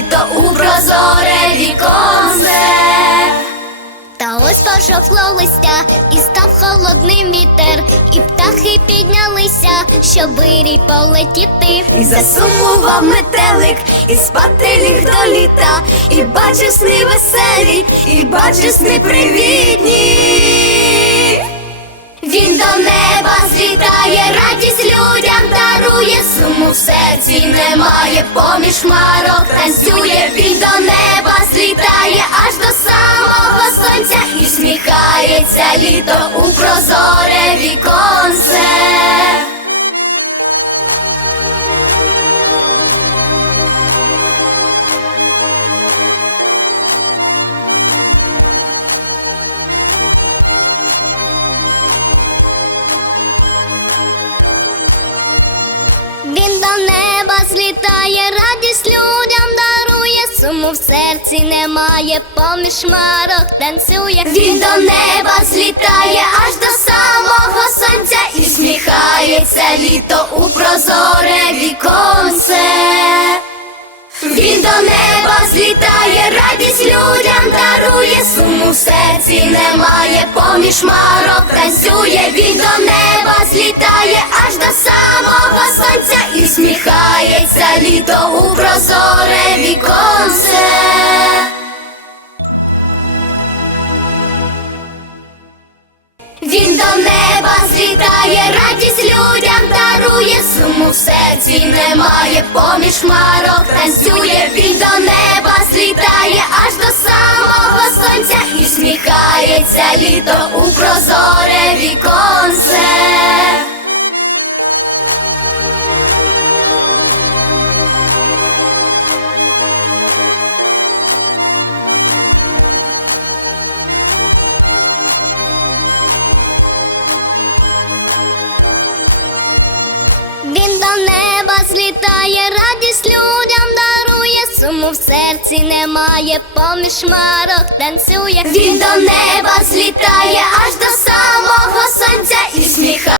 літо у прозоре віконце. Та ось пожовкло листя і став холодним вітер, і птахи піднялися, щоб вирій полетіти. І засумував метелик, і спати ліг до літа, і бачив сни веселі, і бачив сни привітні. В серці немає, поміж марок. Танцює, він до неба злітає аж до самого сонця. І сміхається літо Він до неба злітає, радість людям дарує, суму в серці немає, поміж марок танцює. Він до неба злітає аж до самого сонця і сміхається літо у прозоре віконце. Він до неба злітає, радість людям дарує, суму в серці немає, поміж марок танцює, літо у прозоре віконце. Він до неба злітає, радість людям дарує, суму в серці немає, поміж марок танцює, він до неба злітає аж до самого сонця і сміхається літо у прозоре час літає, радість людям дарує, суму в серці немає, поміж шмарок танцює. Він до неба злітає аж до самого сонця і сміха.